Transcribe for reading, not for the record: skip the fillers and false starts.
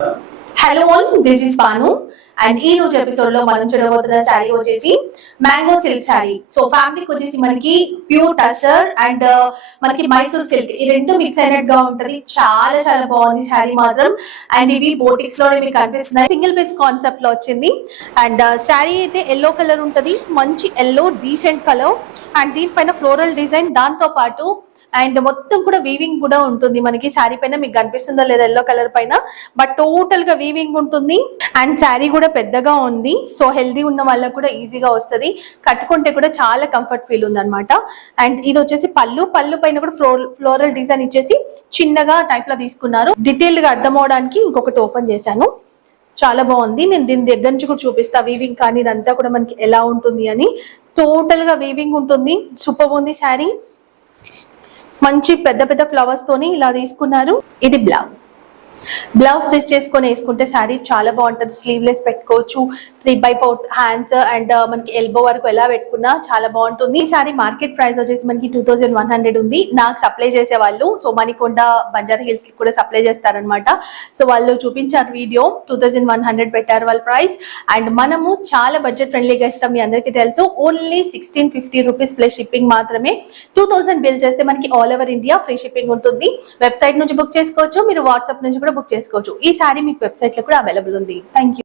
Hello all, this is Banu and ఈ రోజు episode లో మనం చూడబోతున్న శారీ వచ్చేసి mango silk sari. So fabric వచ్చేసి మనకి ప్యూర్ టసర్ అండ్ మనకి మైసూర్ సిల్క్ ఈ రెండు మిక్స్ అయినట్టుగా ఉంటది. చాలా చాలా బాగుంది శారీ మాత్రం. అండ్ ఇవి బోటిక్స్ లోనే మీకు కనిపిస్తున్నాయి. సింగిల్ పీస్ కాన్సెప్ట్ లో వచ్చింది. అండ్ శారీ అయితే ఎల్లో కలర్ ఉంటది, మంచి ఎల్లో డీసెంట్ కలర్. అండ్ దీనిపైన ఫ్లోరల్ డిజైన్, దాంతో పాటు అండ్ మొత్తం కూడా వీవింగ్ కూడా ఉంటుంది. మనకి శారీ పైన మీకు కనిపిస్తుందో లేదా ఎల్లో కలర్ పైన, బట్ టోటల్ గా వీవింగ్ ఉంటుంది. అండ్ శారీ కూడా పెద్దగా ఉంది, సో హెల్దీ ఉన్న వాళ్ళకి కూడా ఈజీగా వస్తుంది. కట్టుకుంటే కూడా చాలా కంఫర్ట్ ఫీల్ ఉంది అనమాట. అండ్ ఇది వచ్చేసి పళ్ళు పైన కూడా ఫ్లోరల్ డిజైన్ ఇచ్చేసి చిన్నగా టైప్ లో తీసుకున్నారు. డీటెయిల్ గా అర్థం అవడానికి ఇంకొకటి ఓపెన్ చేశాను. చాలా బాగుంది. నేను దీని దగ్గర నుంచి కూడా చూపిస్తా వీవింగ్ కానీ ఇదంతా కూడా మనకి ఎలా ఉంటుంది అని. టోటల్ గా వీవింగ్ ఉంటుంది. సూపర్ ఉంది శారీ. మంచి పెద్ద పెద్ద ఫ్లవర్స్ తోని ఇలా తీసుకున్నారు. ఇది బ్లౌజ్ స్టిచ్ చేసుకొని వేసుకుంటే శారీ చాలా బాగుంటుంది. స్లీవ్లెస్ పెట్టుకోవచ్చు, 3/4 హ్యాండ్స్ అండ్ మనకి ఎల్బో వరకు ఎలా పెట్టుకున్నా చాలా బాగుంటుంది. ఈ శారీ మార్కెట్ ప్రైస్ వచ్చేసి మనకి 2100 ఉంది. నాకు సప్లై చేసే వాళ్ళు, సో మణికొండ బంజారా హిల్స్ కూడా సప్లై చేస్తారనమాట. సో వాళ్ళు చూపించారు వీడియో, 2100 పెట్టారు వాళ్ళ ప్రైస్. అండ్ మనము చాలా బడ్జెట్ ఫ్రెండ్లీగా ఇస్తాం, మీ అందరికీ తెలుసు. ఓన్లీ 1650 రూపీస్ ప్లస్ షిప్పింగ్ మాత్రమే. 2000 బిల్ చేస్తే మనకి all over India free shipping ఉంటుంది. వెబ్సైట్ నుంచి బుక్ చేసుకోవచ్చు, మీరు వాట్సాప్ నుంచి కూడా బుక్ చేసుకోవచ్చు. ఈ శారీ మీకు వెబ్సైట్ లో కూడా అవైలబుల్ ఉంది. Thank you.